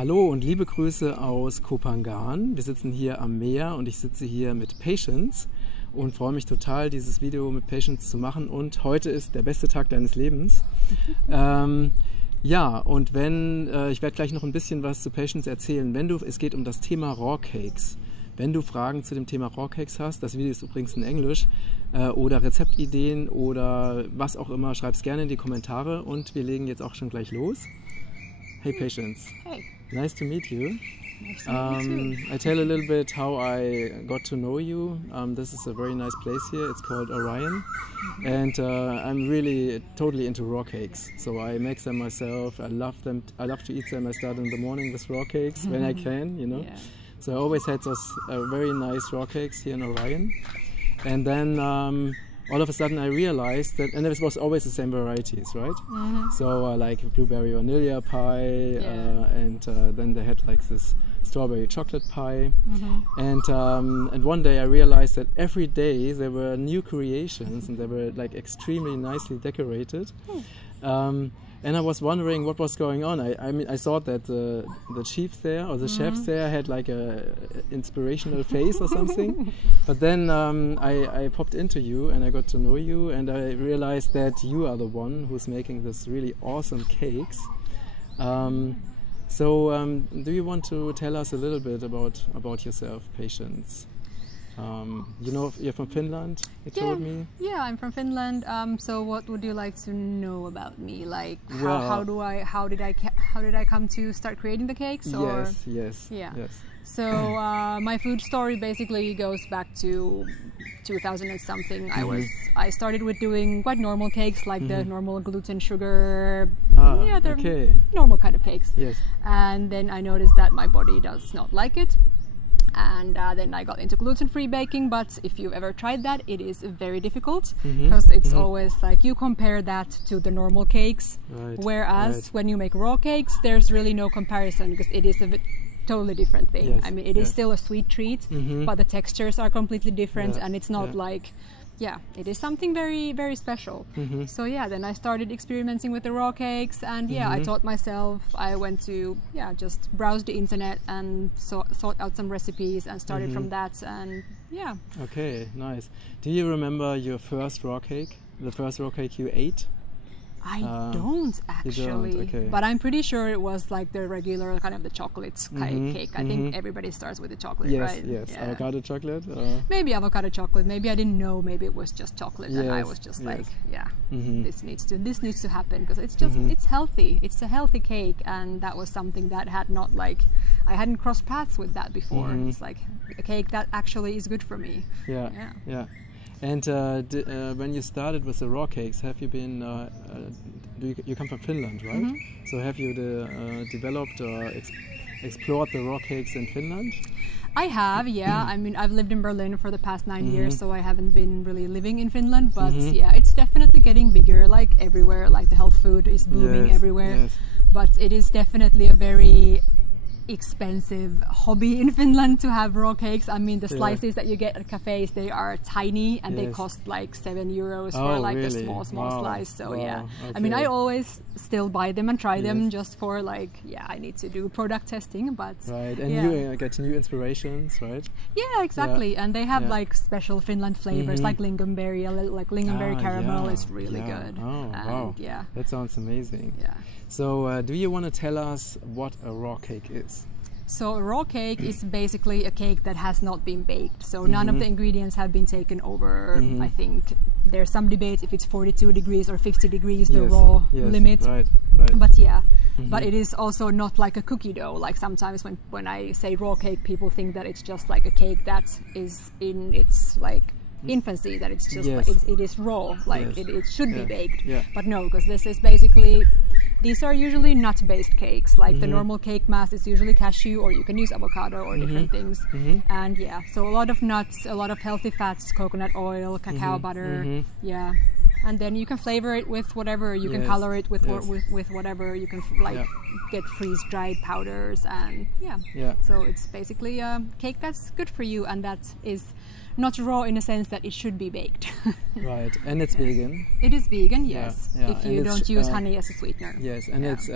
Hallo und liebe Grüße aus Koh Phangan. Wir sitzen hier am Meer und ich sitze hier mit Patience und freue mich total, dieses Video mit Patience zu machen. Und heute ist der beste Tag deines Lebens. Ja, und ich werde gleich noch ein bisschen was zu Patience erzählen. Es geht um das Thema Raw Cakes. Wenn du Fragen zu dem Thema Raw Cakes hast, das Video ist übrigens in Englisch, oder Rezeptideen oder was auch immer, schreib es gerne in die Kommentare und wir legen jetzt auch schon gleich los. Hey Patience. Hey. Nice to meet you. Nice to meet you too. I tell a little bit how I got to know you. This is a very nice place here. It's called Orion, and I'm really totally into raw cakes. So I make them myself. I love them. I love to eat them. I start in the morning with raw cakes when I can, you know. Yeah. So I always had those very nice raw cakes here in Orion, and then all of a sudden I realized that, and it was always the same varieties, right? So like blueberry vanilla pie, and then they had like this strawberry chocolate pie, and one day I realized that every day there were new creations and they were like extremely nicely decorated. And I was wondering what was going on. I mean, I thought that the chiefs there or the chefs there had like a inspirational face or something. But then I popped into you and I got to know you, and I realized that you are the one who's making this really awesome cakes. So do you want to tell us a little bit about yourself, Patience? You know, you're from Finland, you told me. Yeah, I'm from Finland. So what would you like to know about me? Like, how did I come to start creating the cakes? Or? Yes. So my food story basically goes back to 2000 and something. I started with doing quite normal cakes, like the normal gluten, sugar, normal kind of cakes. Yes. And then I noticed that my body does not like it. And then I got into gluten-free baking, but if you've ever tried that, it is very difficult because it's always like you compare that to the normal cakes, whereas when you make raw cakes, there's really no comparison because it is a totally different thing. Yes. I mean, it is still a sweet treat, but the textures are completely different, and it's not like, it is something very, very special. So then I started experimenting with the raw cakes, and I taught myself. I went to just browse the internet and sought out some recipes and started from that, and Okay, nice. Do you remember your first raw cake? The first raw cake you ate? I don't actually, okay. But I'm pretty sure it was like the regular kind of the chocolate cake. I think everybody starts with the chocolate, right? Yes, avocado chocolate? Maybe avocado chocolate, maybe I didn't know, maybe it was just chocolate and I was just like, this needs to happen because it's just, it's healthy. It's a healthy cake, and that was something that had not like, I hadn't crossed paths with that before. It's like a cake that actually is good for me. Yeah. And when you started with the raw cakes, have you been? You come from Finland, right? So have you developed or explored the raw cakes in Finland? I have, I mean, I've lived in Berlin for the past 9 years, so I haven't been really living in Finland. But it's definitely getting bigger, like everywhere. Like the health food is booming everywhere. But it is definitely a very expensive hobby in Finland to have raw cakes. I mean, the slices that you get at cafes, they are tiny and they cost like €7 for like a small slice. So I mean, I always still buy them and try them just for like, I need to do product testing, but and you get new inspirations, right? Yeah, exactly. And they have like special Finland flavors, like lingonberry, like lingonberry caramel is really good. Wow. That sounds amazing. So do you want to tell us what a raw cake is? So a raw cake is basically a cake that has not been baked. So none of the ingredients have been taken over. I think there's some debates if it's 42 degrees or 50 degrees, the raw limit. Right. But but it is also not like a cookie dough. Like sometimes when I say raw cake, people think that it's just like a cake that is in its like infancy, that it's just like it is raw, like it should be baked. But no, because this is basically, these are usually nut-based cakes. Like the normal cake mass is usually cashew, or you can use avocado or different things. And so a lot of nuts, a lot of healthy fats, coconut oil, cacao butter. And then you can flavor it with whatever. You can color it with whatever. You can like get freeze-dried powders, and so it's basically a cake that's good for you, and that is not raw in the sense that it should be baked. Right, and it's vegan. It is vegan, yes, yeah. if you don't use honey as a sweetener. Yes, and it's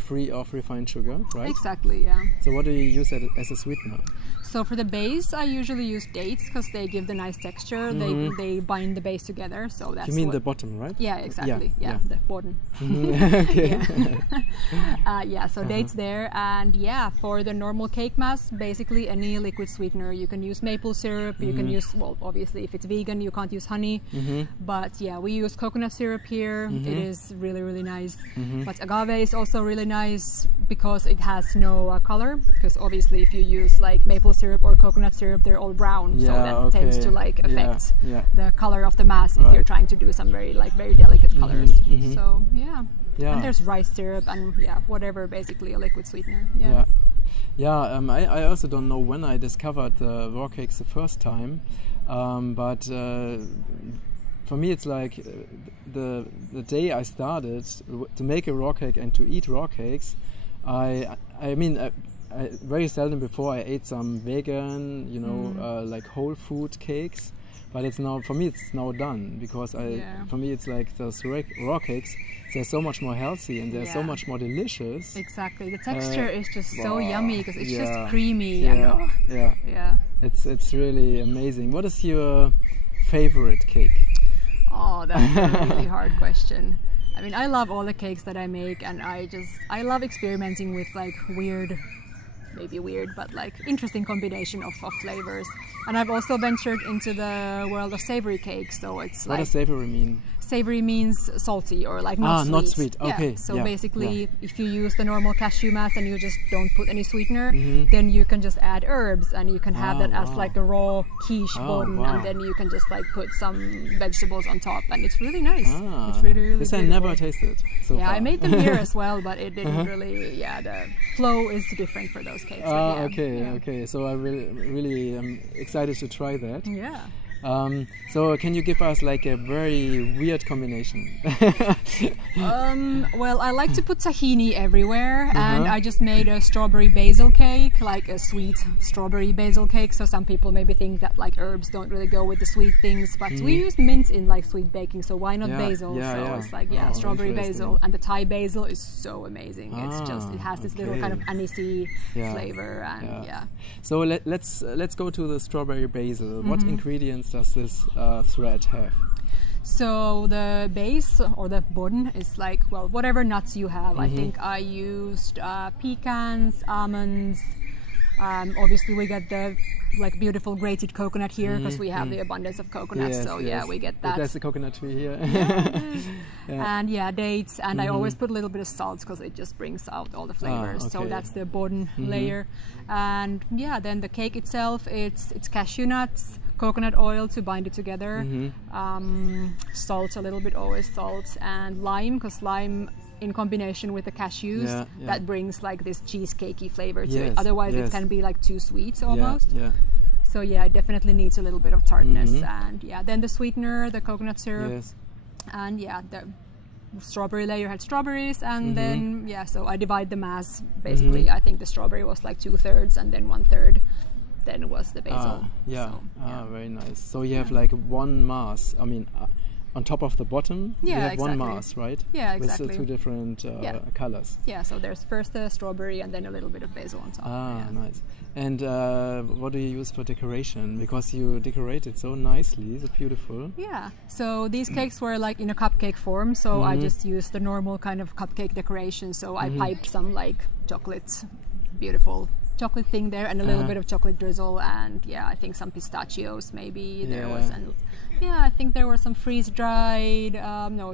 free of refined sugar, right? Exactly, yeah. So what do you use as a sweetener? So for the base, I usually use dates because they give the nice texture. They bind the base together. So that's. You mean the bottom, right? Yeah, exactly. Yeah. The bottom. Okay. So dates there, and for the normal cake mass, basically any liquid sweetener. You can use maple syrup. You can use, well, obviously if it's vegan, you can't use honey. But we use coconut syrup here. It is really, really nice. But agave is also really nice because it has no color. Because obviously, if you use like maple syrup or coconut syrup, they're all brown, so that tends to like affect the color of the mass if you're trying to do some very delicate colors. So and there's rice syrup and whatever, basically a liquid sweetener. I also don't know when I discovered the raw cakes the first time, but for me it's like the day I started to make a raw cake and to eat raw cakes. I very seldom before I ate some vegan, like whole food cakes, but it's now, for me it's now done, because for me it's like those raw cakes, they're so much more healthy and they're so much more delicious. Exactly, the texture is just so yummy because it's just creamy. It's really amazing. What is your favorite cake? Oh, that's a really hard question. I mean, I love all the cakes that I make, and I love experimenting with like maybe weird, but like interesting combination of flavors. And I've also ventured into the world of savory cakes. So it's what does savory mean? Savory means salty or like not sweet. Not sweet. Okay. So basically, if you use the normal cashew mass and you just don't put any sweetener, then you can just add herbs and you can have that as like a raw quiche wurden, and then you can just like put some vegetables on top, and it's really nice. It's really, really this beautiful. I never tasted so far. I made them here as well, but it didn't really. The flow is different for those cakes. Okay. So I really am excited to try that. Yeah. So can you give us like a very weird combination? Well, I like to put tahini everywhere, and I just made a strawberry basil cake, like a sweet strawberry basil cake. So some people maybe think that like herbs don't really go with the sweet things, but we use mint in like sweet baking, so why not basil? It's like strawberry basil, and the Thai basil is so amazing. It's just, it has this little kind of anisey flavor, and So let's go to the strawberry basil. What ingredients does this thread have? So the base, or the wurden, is like, well, whatever nuts you have. I think I used pecans, almonds. Obviously we get the like beautiful grated coconut here because we have the abundance of coconuts. We get that. There's a coconut tree here. And dates, and I always put a little bit of salt because it just brings out all the flavors. So that's the wurden layer. And then the cake itself, it's cashew nuts, coconut oil to bind it together, salt a little bit, always salt, and lime, because lime in combination with the cashews that brings like this cheesecakey flavor to it. Otherwise it can be like too sweet almost. So it definitely needs a little bit of tartness. And then the sweetener, the coconut syrup, and the strawberry layer had strawberries, and then so I divide the mass basically. I think the strawberry was like 2/3 and then 1/3 then it was the basil. Very nice. So you have like one mass, I mean on top of the bottom, you have one mass, right? Yeah, exactly. With two different colors. Yeah, so there's first the strawberry and then a little bit of basil on top. Nice. And what do you use for decoration? Because you decorate it so nicely, so beautiful. Yeah, so these cakes were like in a cupcake form, so I just used the normal kind of cupcake decoration. So I piped some like beautiful chocolate thing there, and a little bit of chocolate drizzle, and I think some pistachios maybe there was, and I think there were some freeze-dried,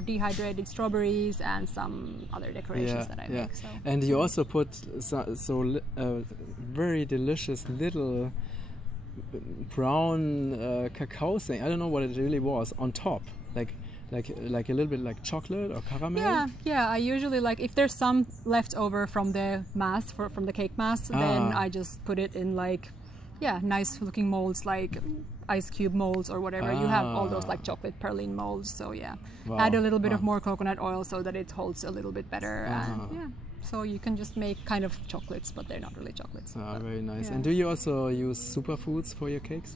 dehydrated strawberries, and some other decorations that I make. So. And you also put very delicious little brown cacao thing. I don't know what it really was on top, like a little bit like chocolate or caramel. I usually like, if there's some left over from the mass, from the cake mass, then I just put it in like nice looking molds, like ice cube molds or whatever. You have all those like chocolate praline molds, so add a little bit of more coconut oil so that it holds a little bit better. And so you can just make kind of chocolates, but they're not really chocolates. Very nice. And do you also use superfoods for your cakes?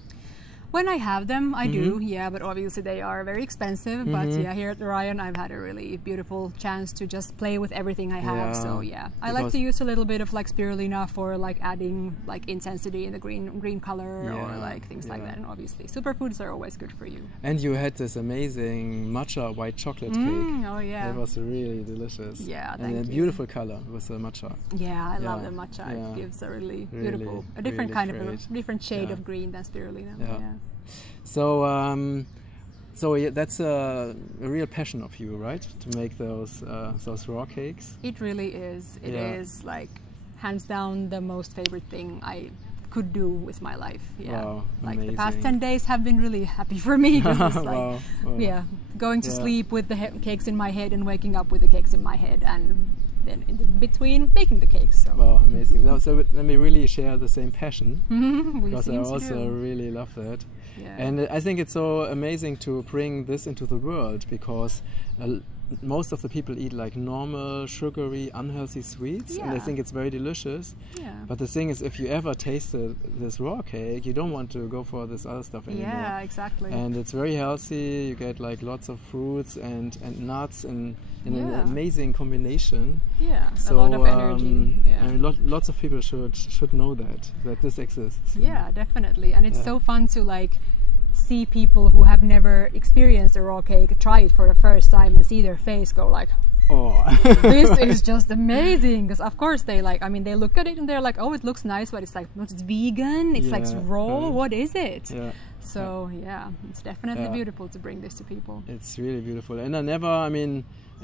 When I have them, I do, yeah, but obviously they are very expensive. But yeah, here at Orion, I've had a really beautiful chance to just play with everything I have. So yeah, I like to use a little bit of like spirulina for like adding like intensity in the green color or like things like that. And obviously, superfoods are always good for you. And you had this amazing matcha white chocolate cake. Oh yeah, it was really delicious. Yeah, and a beautiful color with the matcha. Yeah, I love the matcha. It gives a really beautiful, a different kind of a different shade of green than spirulina. Yeah. So, that's a real passion of you, right? To make those raw cakes. It really is. It is like hands down the most favorite thing I could do with my life. Yeah, wow, like the past 10 days have been really happy for me. It's like, yeah, going to sleep with the cakes in my head and waking up with the cakes in my head, and then in between making the cakes. So. Wow, amazing! So let me really share the same passion because I also really love that. Yeah. And I think it's so amazing to bring this into the world because most of the people eat like normal, sugary, unhealthy sweets, and they think it's very delicious. Yeah. But the thing is, if you ever tasted this raw cake, you don't want to go for this other stuff anymore. Yeah, exactly. And it's very healthy. You get like lots of fruits and nuts in an amazing combination. Yeah, so, a lot of energy. And lots of people should know that this exists. Yeah, definitely. And it's so fun to like see people who have never experienced a raw cake try it for the first time and see their face go like, oh, this is just amazing. Because of course they like, I mean, they look at it and they're like, oh, it looks nice, but it's like, it's vegan, it's like raw, what is it? Yeah. So yeah, it's definitely beautiful to bring this to people. It's really beautiful. And I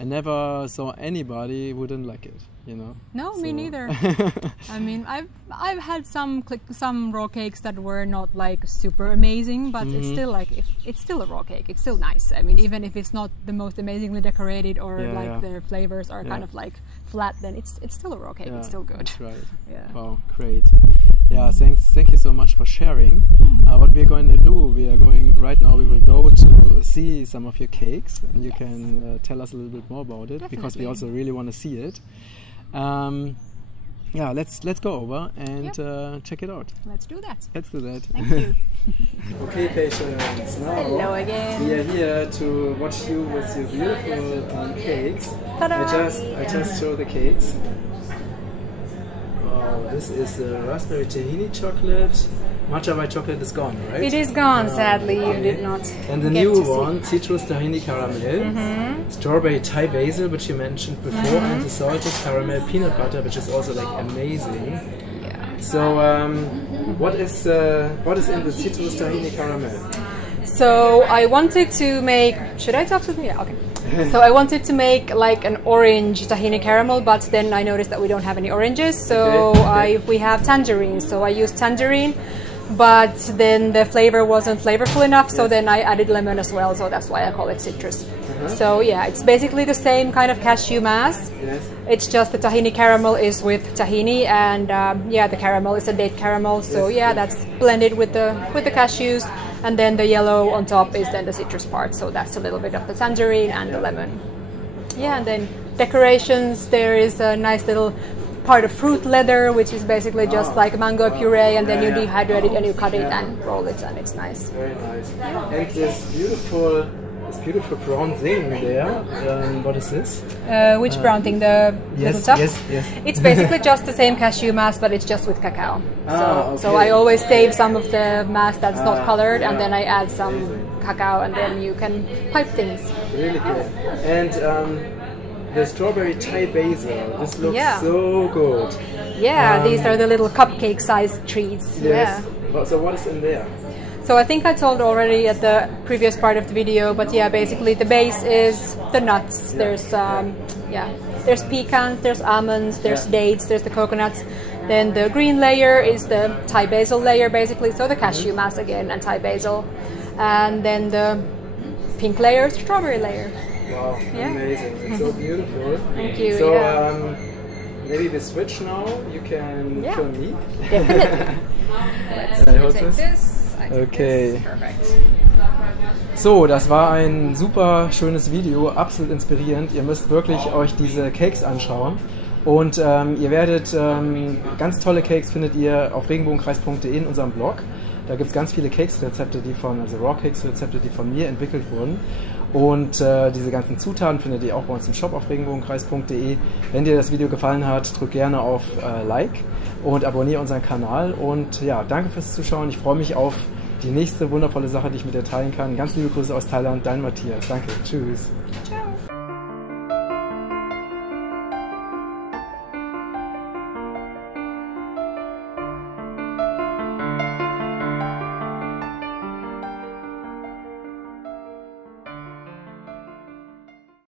never saw anybody who didn't like it, you know. No, me neither. I mean, I've had some raw cakes that were not like super amazing, but it's still like it's still a raw cake. It's still nice. I mean, even if it's not the most amazingly decorated or like their flavors are kind of like flat, then it's still a raw cake. It's still good. That's right. Yeah. Wow, great. Yeah, thank you so much for sharing. What we're going to do, we will go to see some of your cakes, and you can tell us a little bit more about it, because we also really want to see it. Yeah, let's go over and check it out. Let's do that. Let's do that. Thank you. Okay, patients. Now hello again. We are here to watch you with your beautiful cakes. Ta-da! I just show the cakes. This is raspberry tahini chocolate. Matcha white chocolate is gone, right? It is gone, sadly. You did not. And the new one, citrus tahini caramel, strawberry Thai basil, which you mentioned before, and the salted caramel peanut butter, which is also like amazing. Yeah. So, what is in the citrus tahini caramel? So I wanted to make. Should I talk to them? Yeah. Okay. So I wanted to make like an orange tahini caramel, but then I noticed that we don't have any oranges, so we have tangerine. So I used tangerine, but then the flavor wasn't flavorful enough, so then I added lemon as well, so that's why I call it citrus. So yeah, it's basically the same kind of cashew mass. It's just the tahini caramel is with tahini, and the caramel is a date caramel, so that's blended with the cashews. And then the yellow on top is then the citrus part, so that's a little bit of the tangerine and the lemon. Yeah, and then decorations, there is a nice little part of fruit leather, which is basically just like mango puree, and then you dehydrate it and you cut it and roll it, and it's nice. Very nice. And this beautiful brown thing there, what is this? Which brown thing? The little stuff? Yes. It's basically just the same cashew mass, but it's just with cacao. So I always save some of the mass that's not colored, and then I add some cacao, and then you can pipe things. Really good. And the strawberry Thai basil, this looks so good. Yeah, these are the little cupcake-sized treats. Yes. Yeah. So what is in there? So I think I told already at the previous part of the video, but yeah, basically the base is the nuts. There's there's pecans, there's almonds, there's dates, there's the coconuts. Then the green layer is the Thai basil layer, basically, so the cashew mass again and Thai basil. And then the pink layer is the strawberry layer. Wow, amazing. It's so beautiful. Thank you. So maybe we switch now. You can film me. Definitely. Let's take this. Okay. So, das war ein super schönes Video, absolut inspirierend. Ihr müsst wirklich euch diese Cakes anschauen. Und ihr werdet ganz tolle Cakes findet ihr auf regenbogenkreis.de in unserem Blog. Da gibt es ganz viele Cakes-Rezepte, also Raw Cakes-Rezepte, die von mir entwickelt wurden. Und diese ganzen Zutaten findet ihr auch bei uns im Shop auf regenbogenkreis.de. Wenn dir das Video gefallen hat, drück gerne auf Like und abonniere unseren Kanal. Und ja, danke fürs Zuschauen. Ich freue mich auf die nächste wundervolle Sache, die ich mit dir teilen kann. Ganz liebe Grüße aus Thailand, dein Matthias. Danke, tschüss. Tschüss.